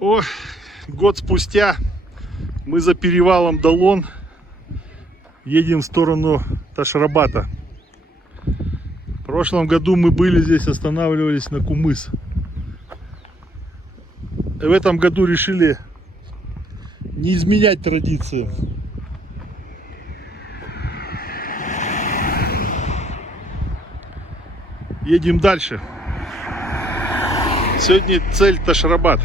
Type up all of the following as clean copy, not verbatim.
О, год спустя мы за перевалом Долон едем в сторону Ташрабата. В прошлом году мы были здесь, останавливались на Кумыс. В этом году решили не изменять традицию. Едем дальше. Сегодня цель Ташрабат.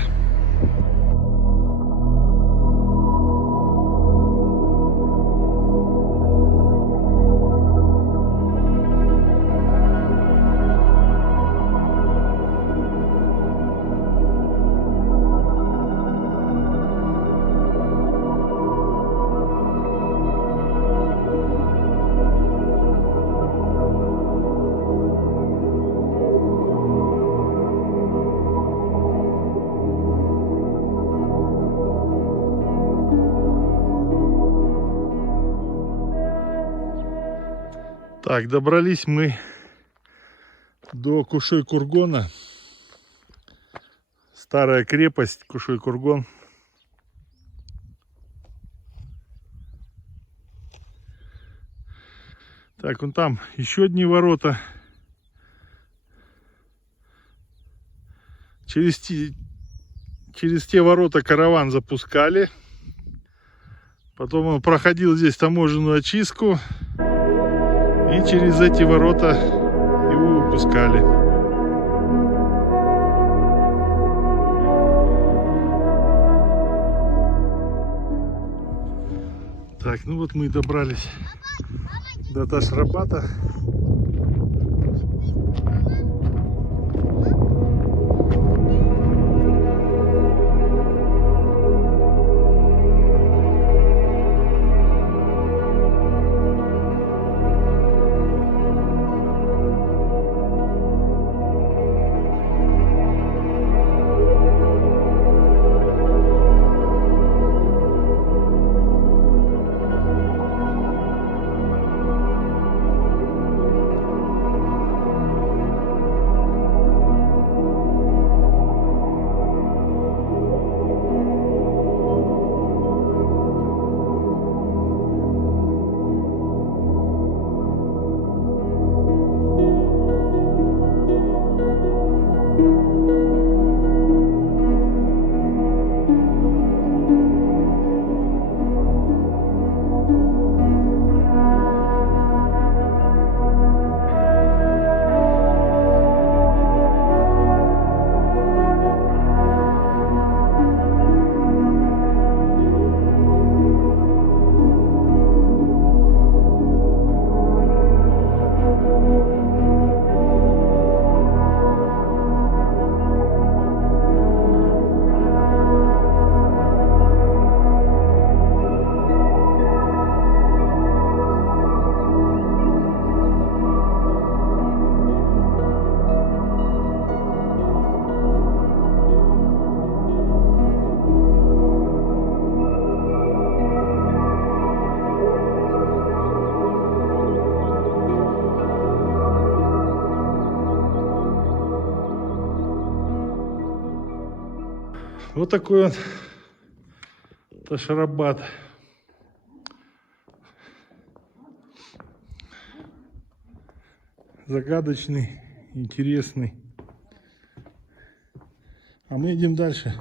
Так, добрались мы до Кушой-Кургона. Старая крепость Кушой-Кургон. Так, вон там еще одни ворота. Через те ворота караван запускали. Потом он проходил здесь таможенную очистку. И через эти ворота его выпускали. Так, ну вот мы и добрались до Ташрабата. Вот такой вот Ташрабат. Загадочный, интересный. А мы идем дальше.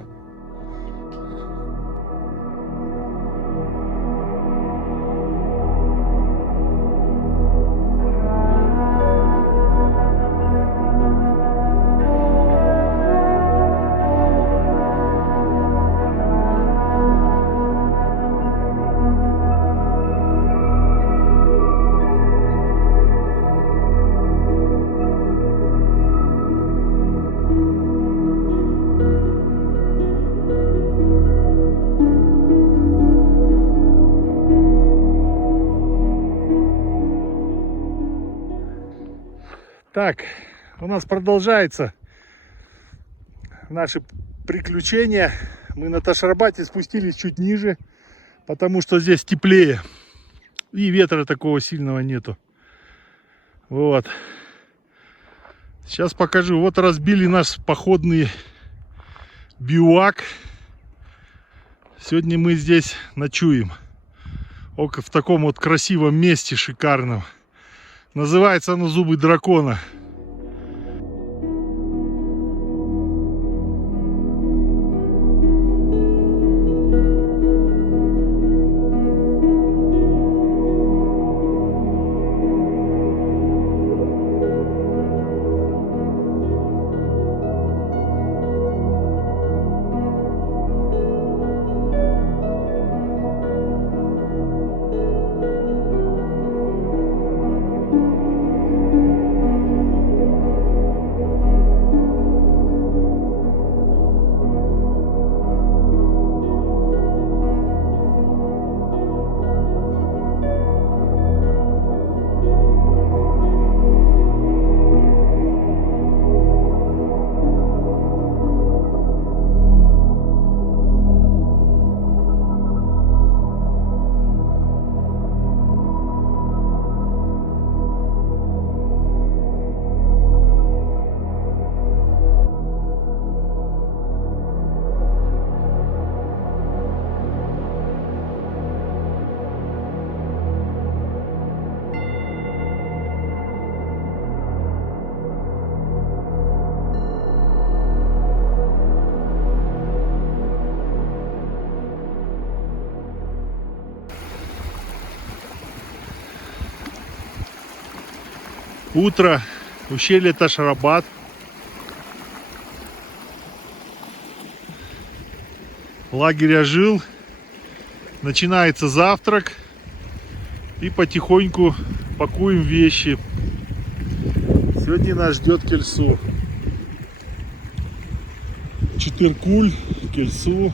Так, у нас продолжается наши приключения. Мы на Ташрабате спустились чуть ниже, потому что здесь теплее. И ветра такого сильного нету. Вот. Сейчас покажу. Вот разбили наш походный бивак. Сегодня мы здесь ночуем. В таком вот красивом месте, шикарном. Называется оно Зубы дракона. Утро, ущелье Таш-Рабат. Лагерь ожил. Начинается завтрак. И потихоньку пакуем вещи. Сегодня нас ждет Кельсу. Чытыркуль, Кельсу.